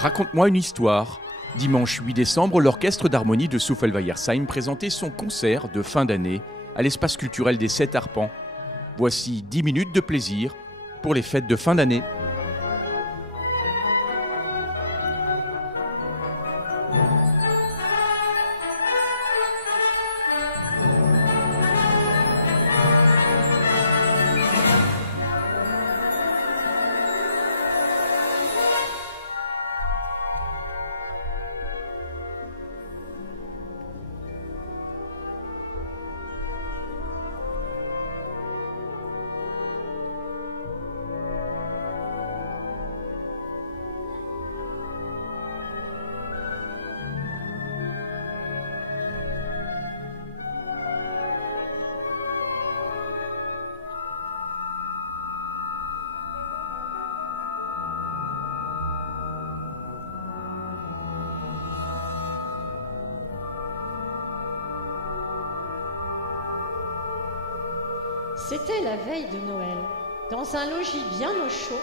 Raconte-moi une histoire. Dimanche 8 décembre, l'orchestre d'harmonie de Souffelweyersheim présentait son concert de fin d'année à l'espace culturel des 7 Arpents. Voici 10 minutes de plaisir pour les fêtes de fin d'année. C'était la veille de Noël. Dans un logis bien au chaud,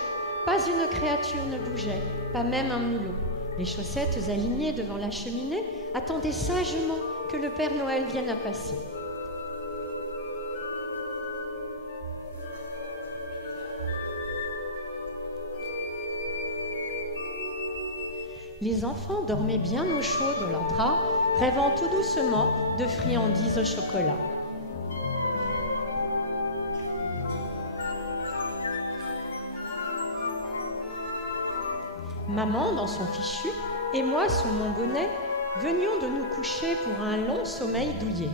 pas une créature ne bougeait, pas même un mulot. Les chaussettes alignées devant la cheminée attendaient sagement que le Père Noël vienne à passer. Les enfants dormaient bien au chaud dans leurs draps, rêvant tout doucement de friandises au chocolat. Maman dans son fichu et moi sous mon bonnet venions de nous coucher pour un long sommeil douillet.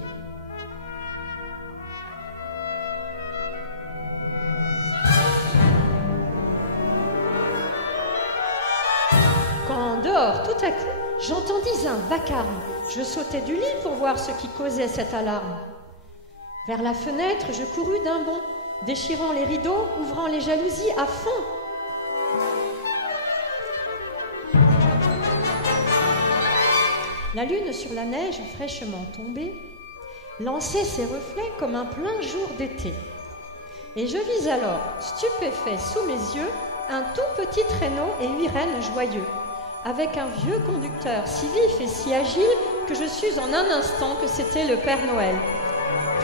Quand dehors, tout à coup, j'entendis un vacarme. Je sautai du lit pour voir ce qui causait cette alarme. Vers la fenêtre, je courus d'un bond, déchirant les rideaux, ouvrant les jalousies à fond. La lune sur la neige fraîchement tombée lançait ses reflets comme un plein jour d'été. Et je vis alors, stupéfait sous mes yeux, un tout petit traîneau et 8 rennes joyeux, avec un vieux conducteur si vif et si agile que je sus en un instant que c'était le Père Noël.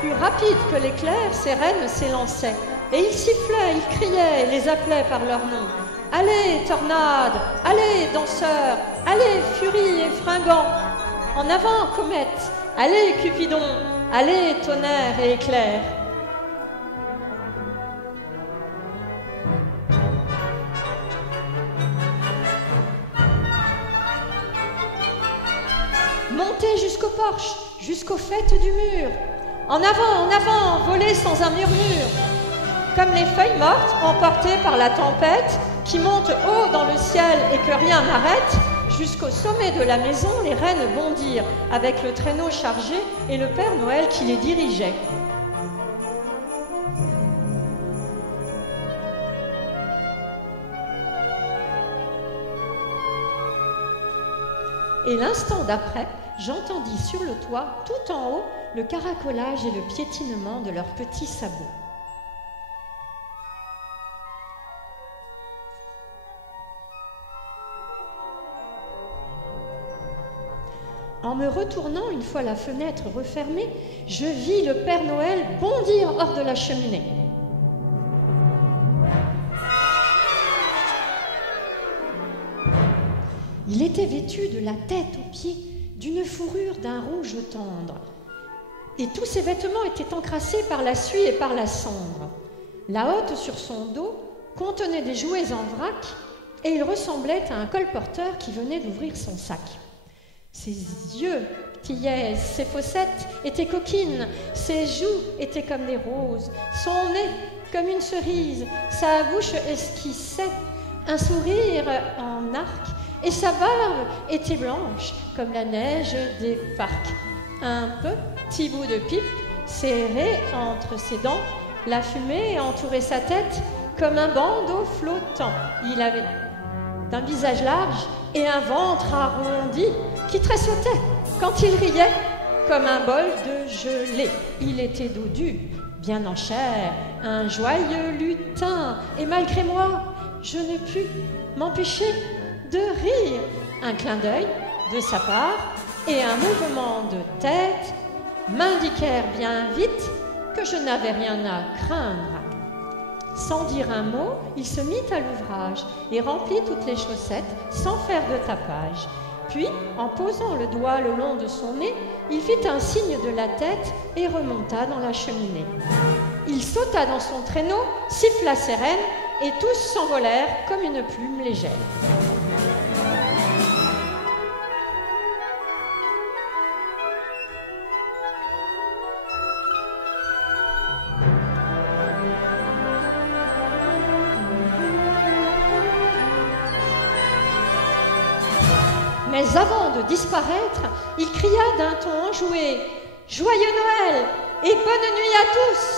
Plus rapide que l'éclair, ces rennes s'élançaient, et il sifflait, il criait, et les appelait par leur nom. « Allez, tornade! Allez, danseur! Allez, furie et fringant! En avant, comète! Allez, Cupidon! Allez, tonnerre et éclair! » Montez jusqu'au porche, jusqu'aux fêtes du mur. En avant, volez sans un murmure. Comme les feuilles mortes emportées par la tempête qui montent haut dans le ciel et que rien n'arrête, jusqu'au sommet de la maison, les rennes bondirent avec le traîneau chargé et le Père Noël qui les dirigeait. Et l'instant d'après, j'entendis sur le toit, tout en haut, le caracolage et le piétinement de leurs petits sabots. En me retournant, une fois la fenêtre refermée, je vis le Père Noël bondir hors de la cheminée. Il était vêtu de la tête aux pieds d'une fourrure d'un rouge tendre, et tous ses vêtements étaient encrassés par la suie et par la cendre. La hotte sur son dos contenait des jouets en vrac, et il ressemblait à un colporteur qui venait d'ouvrir son sac. Ses yeux tillaient, ses fossettes étaient coquines, ses joues étaient comme des roses, son nez comme une cerise, sa bouche esquissait un sourire en arc, et sa barbe était blanche comme la neige des parcs. Un petit bout de pipe serré entre ses dents, la fumée entourait sa tête comme un bandeau flottant. Il avait un visage large et un ventre arrondi qui tressautait quand il riait comme un bol de gelée. Il était dodu, bien en chair, un joyeux lutin, et malgré moi, je ne pus m'empêcher de rire, un clin d'œil de sa part et un mouvement de tête m'indiquèrent bien vite que je n'avais rien à craindre. Sans dire un mot, il se mit à l'ouvrage et remplit toutes les chaussettes sans faire de tapage. Puis, en posant le doigt le long de son nez, il fit un signe de la tête et remonta dans la cheminée. Il sauta dans son traîneau, siffla ses rênes et tous s'envolèrent comme une plume légère. Mais avant de disparaître, il cria d'un ton enjoué « Joyeux Noël et bonne nuit à tous !»